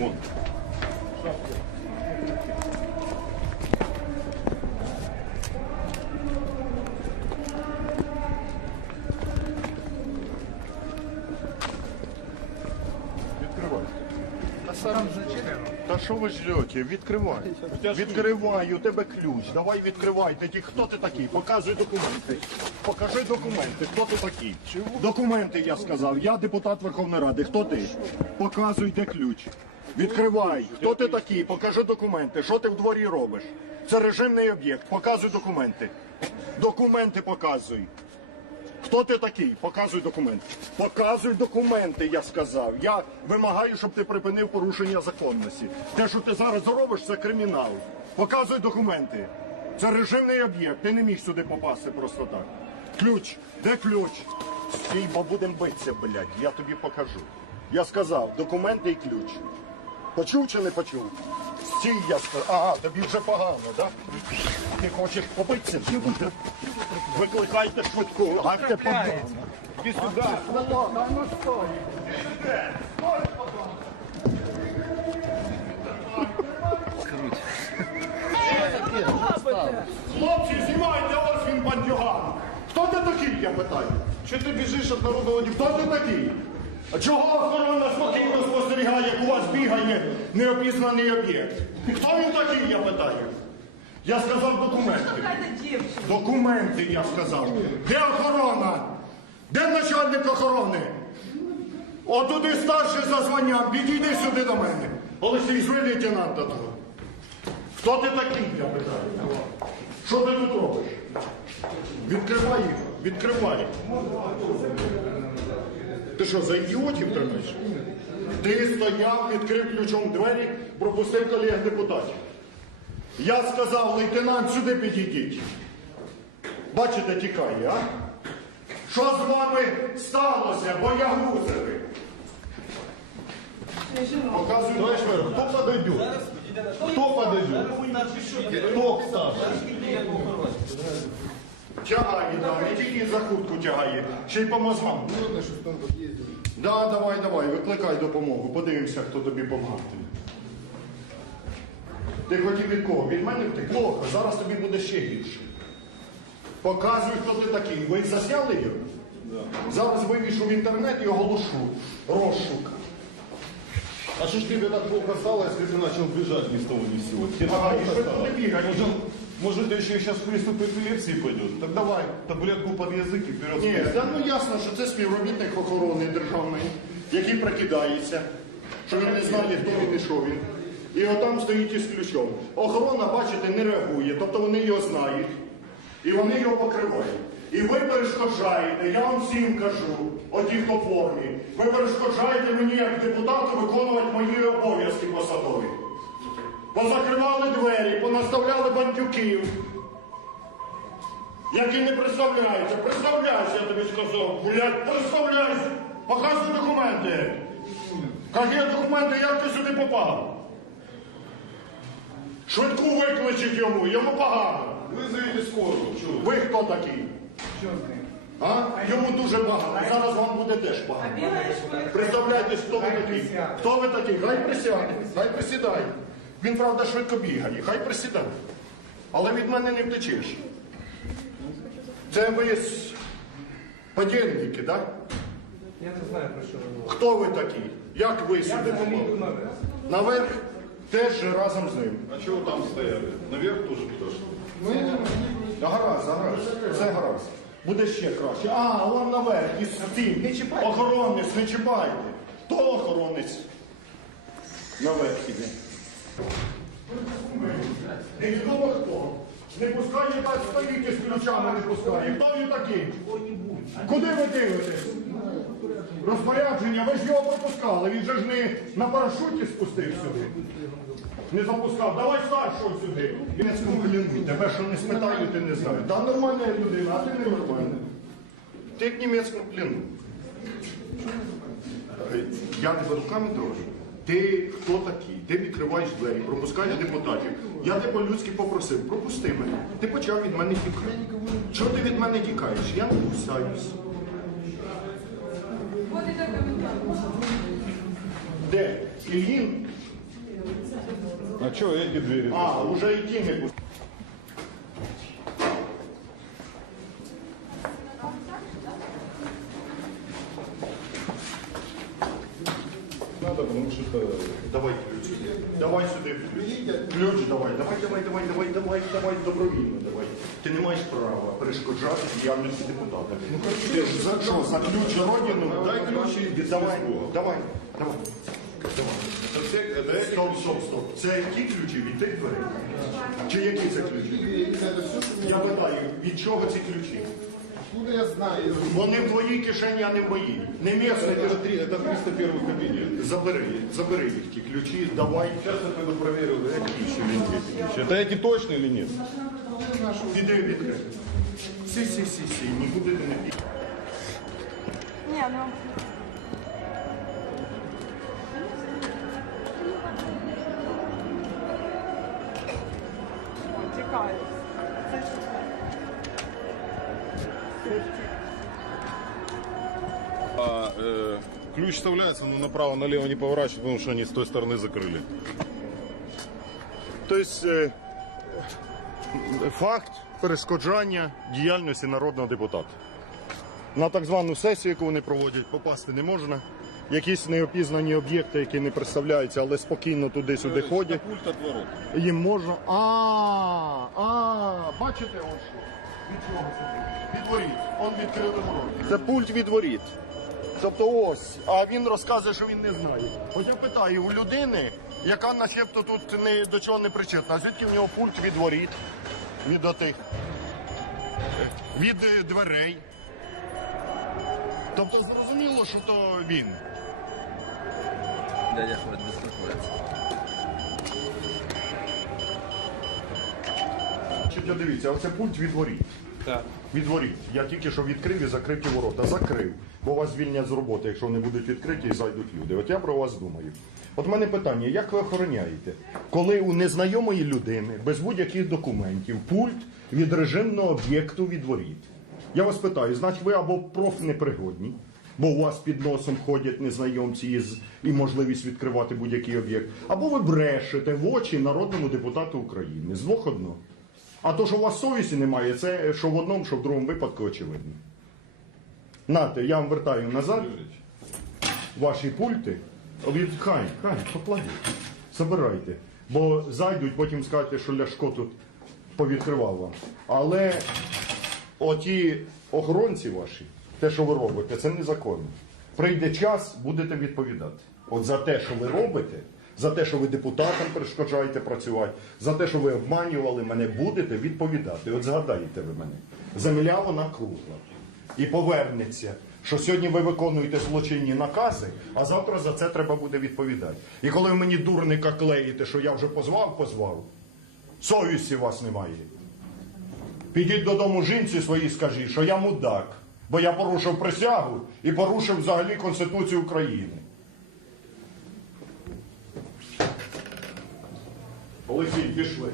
Вон. Та що ви ждете? Відкривай. Відкривай, у тебе ключ. Давай відкривай. Ти ті- хто ти такий? Показуй документи. Покажи документи. Хто ти такий? Документи, я сказав. Я депутат Верховної Ради. Хто ти? Показуй, де ключ. Відкривай. Хто ти такий? Покажи документи. Що ти в дворі робиш? Це режимний об'єкт. Показуй документи. Документи показуй. Хто ти такий? Показуй документи. Показуй документи, я сказав. Я вимагаю, щоб ти припинив порушення законності. Те, що ти зараз робиш, це кримінал. Показуй документи. Це режимний об'єкт. Ти не міг сюди попасти просто так. Ключ. Де ключ? Стій, бо будемо битися, блядь. Я тобі покажу. Я сказав, документи і ключ. Почув чи не почув? Стій, я сказав. Ага, тобі вже погано, так? Ти хочеш побитися? Викликайте швидку. А ти подумай. Іди сюди. Хлопці, знімайте, ось він бандюган. Хто ти такий, я питаю? Чи ти біжиш від народного Хто ти такий? А чого охорона спокійно спостерігає, як у вас бігає неопізнаний об'єкт? Хто він такий, я питаю? Я сказав документи. Документи, я сказав. Де охорона? Де начальник охорони? Отуди старший за званням, підійди сюди до мене. Олексій, звели лейтенанта того. Хто ти такий, я питаю? Що ти тут робиш? Відкривай їх, відкривай. Ти що, за ідіотів тримаєш? Ти стояв, відкрив ключом двері, пропустив колег депутатів. Я сказав, лейтенант, сюди підійдіть. Бачите, тікає, а? Що з вами сталося, боягузи ви? Показуй. Товарищ мэр, кто подойдет? Кто подойдет? Кто, кстати? Тягає, да, не тільки за кутку тягає, ще й по мозгам. Да, давай, давай, викликай допомогу. Подивимося, хто тобі помагатиме. Ти хотів від кого? Від мене ти плохо, зараз тобі буде ще гірше. Показуй, хто ти такий. Ви засняли його? Зараз вивішу в інтернет і оголошу. Розшук. А что ж тебе так плохо стало, если ты начал бежать ни с того ни с сего? Тебе Ага, так и плохо что стало? Может, тебя еще сейчас приступ эпилепсии пойдет? Так давай таблетку под язык и вперед. Ні, та ну ясно, що це співробітник охорони державної, який прикидається, що він не знає, хто він і що він. І отам стоїть із ключом. Охорона, бачите, не реагує, тобто вони його знають, і вони його покривають. І ви перешкоджаєте, я вам всім кажу, оті, хто в формі, ви перешкоджаєте мені як депутату виконувати мої обов'язки посадові. Позакривали двері, понаставляли бандюків. Які не представляються. Представляйся, я тобі сказав. Блядь, представляйся. Показуй документи. Які документи, як ти сюди попав? Швидку викличуть йому, йому погано. Вызовите скорую. Чего? Ви хто такий? А? Йому дуже погано. Зараз вам буде теж погано. Бігаєш. Представляйтесь, хто ви такий. Хто ви такий? Хай присяде, хай присідає. Він, правда, швидко бігає, хай присідає. Але від мене не втечеш. Це ви з подільники, так? Я не знаю про що ви говорите. Хто ви такі? Як ви Я сюди попали? наверх. Наверх теж разом з ним. А чего там стояли? Наверх тоже подошли? Да гаразд, гаразд. Все гаразд. Буде ще краще. А, вон наверх, із цим. Охоронець, не чіпайте. Хто охоронець? Наверх іде. Невідомо хто. Не пускає так стоїть із ключами не пускає. Хто він такий? Куди ви дивитесь? Розпорядження, ви ж його пропускали. Він же ж не на парашуті спустив сюди. Не запускав. Давай старшого сюди. Німецькому кліну. Тебе що не спитаю, ти не знаєш. Та нормальна людина, а ти не нормальна. Ти як німецькому плену. Е, Я тебе руками дорожу. Ти хто такий? Ти відкриваєш двері, пропускаєш депутатів. Я тебе по-людськи попросив, пропусти мене. Ти почав від мене тікати. Чого ти від мене тікаєш? Я не кусаюсь. Де? Ілін? А чого, які двері? А, вже і ті не пустили. потому что это... Давай ключ. Давай сюди ключ. Ключ давай, давай, давай, давай, давай, давай, давай, добровільно давай. Ти не маєш права перешкоджати діяльності депутата. Ну ти ж за що, за ключ родину? Дай ключ і давай, свого. давай, давай. Это все, это эти Стоп, стоп, стоп. Це ті ключі від тих дверей? Чи які це ключі? Это все, что Я питаю, від чого ці ключі? откуда я знаю. Вони в твоїй кишені, а не в моїй. Не місце. Это, три- это 301 кабинет. Забери, забери їх ті ключі, давай. Сейчас я пойду проверю, эти ключи или нет эти ключи. Это эти точно или нет? Іди відкрити. Сі, сі, сі, сі, нікуди ти не підеш. Ні, ну. А э, ключ вставляется, но направо-налево не поворачивать, потому что они с той стороны закрыли. Тобто е, факт перешкоджання діяльності народного депутата. На так звану сесію, яку вони проводять, попасти не можна. Якісь неопізнані об'єкти, які не представляються, але спокійно туди-сюди ходять. Пульт от ворот. Їм можна. А, а, бачите, ось що? Від чого це? Від воріт. Он відкрили ворота. Це пульт від воріт. Тобто ось, а він розказує, що він не знає. От я питаю у людини, яка начебто тут не до чого не причетна, звідки в нього пульт від воріт, від отих, від е, дверей. Тобто зрозуміло, що то він. Дядя ходит, беспокоится. Значить, дивіться, оце пульт від воріт. Так. Від воріт. Я тільки що відкрив і закрив ті ворота. Закрив. Бо вас звільнять з роботи, якщо вони будуть відкриті і зайдуть люди. От я про вас думаю. От мене питання: як ви охороняєте, коли у незнайомої людини без будь-яких документів пульт від режимного об'єкту від воріт? Я вас питаю, значить ви або профнепригодні, бо у вас під носом ходять незнайомці із, і можливість відкривати будь-який об'єкт, або ви брешете в очі народному депутату України. З двох одно. А то, що у вас совісті немає, це що в одному, що в другому випадку очевидно. Нате, я вам вертаю назад ваші пульти. Від хай, хай, покладіть. Забирайте. Бо зайдуть, потім скажете, що Ляшко тут повідкривав вам. Але оті охоронці ваші, те, що ви робите, це незаконно. Прийде час, будете відповідати. От за те, що ви робите, за те, що ви депутатам перешкоджаєте працювати, за те, що ви обманювали мене, будете відповідати. От згадаєте ви мене. Земля вона кругла. І повернеться, що сьогодні ви виконуєте злочинні накази, а завтра за це треба буде відповідати. І коли ви мені дурника клеїте, що я вже позвав, позвав, совісті вас немає. Підіть додому жінці своїй скажіть, що я мудак, бо я порушив присягу і порушив взагалі Конституцію України. Олексій, пішли.